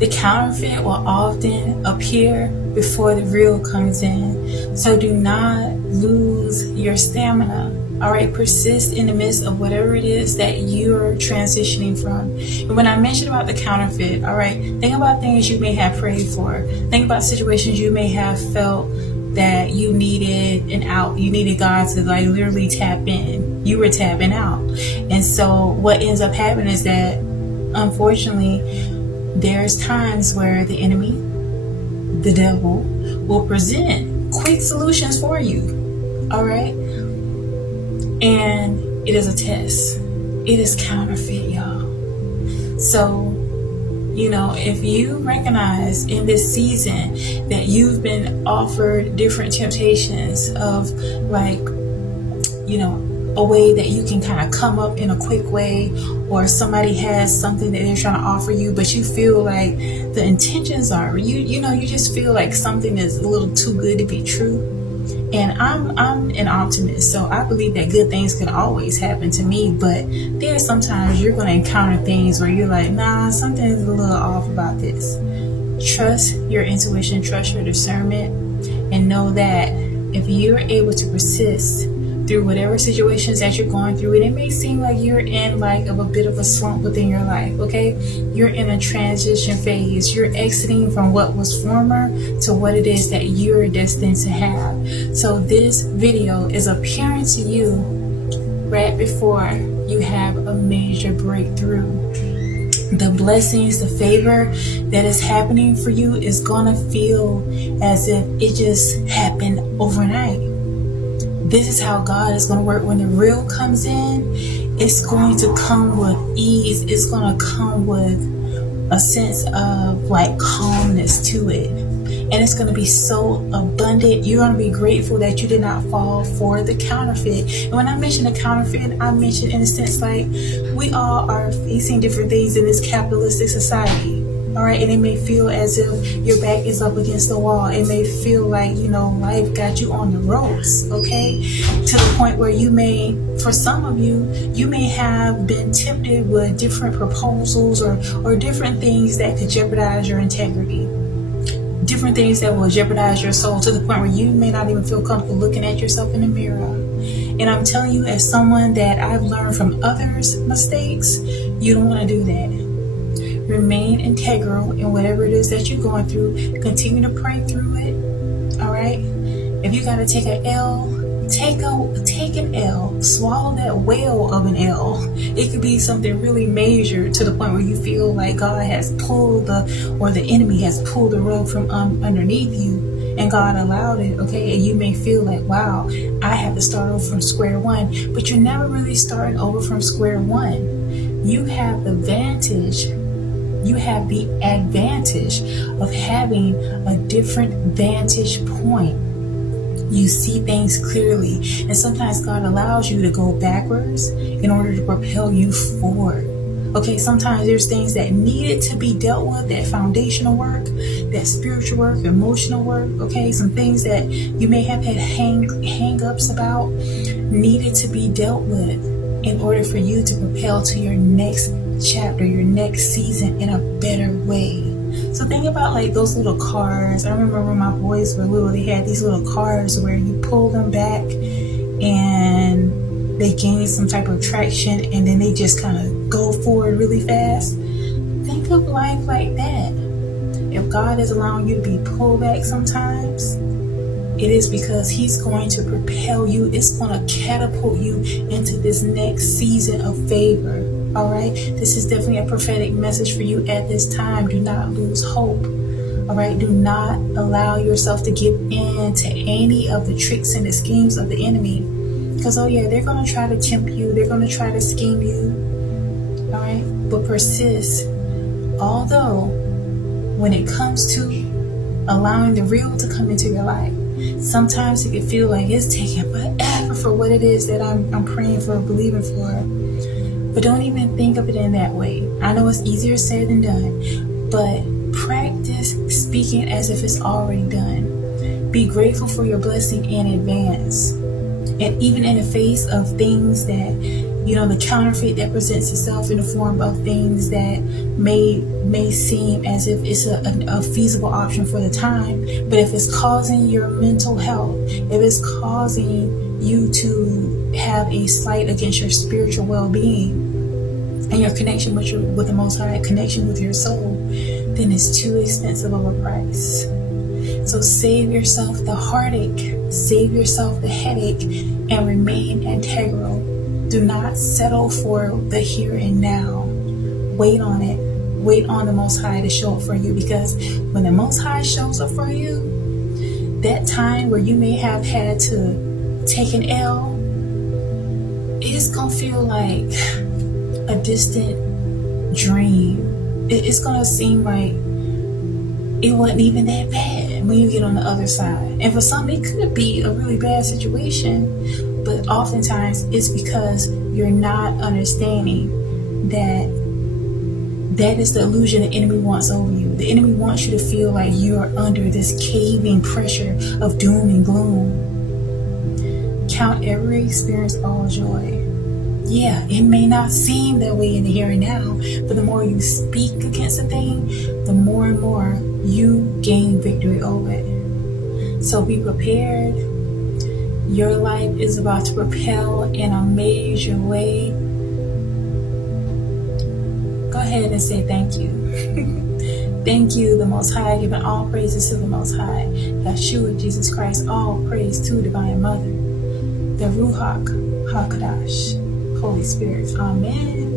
The counterfeit will often appear before the real comes in. So do not lose your stamina. All right, persist in the midst of whatever it is that you're transitioning from. And when I mentioned about the counterfeit, all right, think about things you may have prayed for. Think about situations you may have felt that you needed an out. You needed God to like literally tap in. You were tapping out. And so what ends up happening is that, unfortunately, there's times where the enemy, the devil, will present quick solutions for you. All right? And it is a test. It is counterfeit, y'all. So, if you recognize in this season that you've been offered different temptations of a way that you can kind of come up in a quick way, or somebody has something that they're trying to offer you, but you feel like the intentions are, you just feel like something is a little too good to be true. And I'm an optimist, so I believe that good things can always happen to me, but there's sometimes you're going to encounter things where you're like, nah, something is a little off about this. Trust your intuition, trust your discernment, and know that if you're able to persist through whatever situations that you're going through, and it may seem like you're in a bit of a slump within your life, okay? You're in a transition phase. You're exiting from what was former to what it is that you're destined to have. So this video is appearing to you right before you have a major breakthrough. The blessings, the favor that is happening for you is gonna feel as if it just happened overnight. This is how God is going to work. When the real comes in, it's going to come with ease. It's going to come with a sense of calmness to it. And it's going to be so abundant. You're going to be grateful that you did not fall for the counterfeit. And when I mention the counterfeit, I mention in a sense we all are facing different things in this capitalistic society. All right, and it may feel as if your back is up against the wall. It may feel like, life got you on the ropes, okay? To the point where for some of you, you may have been tempted with different proposals or different things that could jeopardize your integrity. Different things that will jeopardize your soul to the point where you may not even feel comfortable looking at yourself in the mirror. And I'm telling you, as someone that I've learned from others' mistakes, you don't want to do that. Remain integral in whatever it is that you're going through. Continue to pray through it. All right. If you got to take an L, take an L. Swallow that whale of an L. It could be something really major to the point where you feel like God has pulled the enemy has pulled the rug from underneath you, and God allowed it. Okay, and you may feel like, wow, I have to start over from square one, but you're never really starting over from square one. You have the advantage of having a different vantage point. You see things clearly, and sometimes God allows you to go backwards in order to propel you forward. Okay, sometimes there's things that needed to be dealt with, that foundational work, that spiritual work, emotional work, okay? Some things that you may have had hang-ups about needed to be dealt with in order for you to propel to your next chapter, your next season in a better way. So think about those little cars. I remember when my boys were little, they had these little cars where you pull them back and they gain some type of traction, and then they just kind of go forward really fast. Think of life like that. If God is allowing you to be pulled back sometimes, it is because He's going to propel you. It's going to catapult you into this next season of favor. All right, this is definitely a prophetic message for you at this time. Do not lose hope. All right, do not allow yourself to give in to any of the tricks and the schemes of the enemy, because they're going to try to tempt you. They're going to try to scheme you. All right, but persist. Although when it comes to allowing the real to come into your life, sometimes it can feel like it's taking forever for what it is that I'm praying for, believing for. But don't even think of it in that way. I know it's easier said than done, but practice speaking as if it's already done. Be grateful for your blessing in advance. And even in the face of things that, the counterfeit that presents itself in the form of things that may seem as if it's a feasible option for the time, but if it's causing your mental health, if it's causing you to have a slight against your spiritual well-being and your connection with the Most High, connection with your soul, then it's too expensive of a price. So save yourself the heartache, save yourself the headache, and remain integral. Do not settle for the here and now. Wait on it. Wait on the Most High to show up for you, because when the Most High shows up for you, that time where you may have had to take an L, it's going to feel like a distant dream. It's going to seem like it wasn't even that bad when you get on the other side. And for some, it could be a really bad situation, but oftentimes it's because you're not understanding that is the illusion the enemy wants over you. The enemy wants you to feel like you're under this caving pressure of doom and gloom. Count every experience all joy. Yeah, it may not seem that way in the here and now, but the more you speak against a thing, the more and more you gain victory over it. So be prepared. Your life is about to propel in a major way. Go ahead and say thank you. Thank you, the Most High, giving all praises to the Most High. Yeshua, Jesus Christ, all praise to Divine Mother, the Ruach HaKodesh, Holy Spirit. Amen.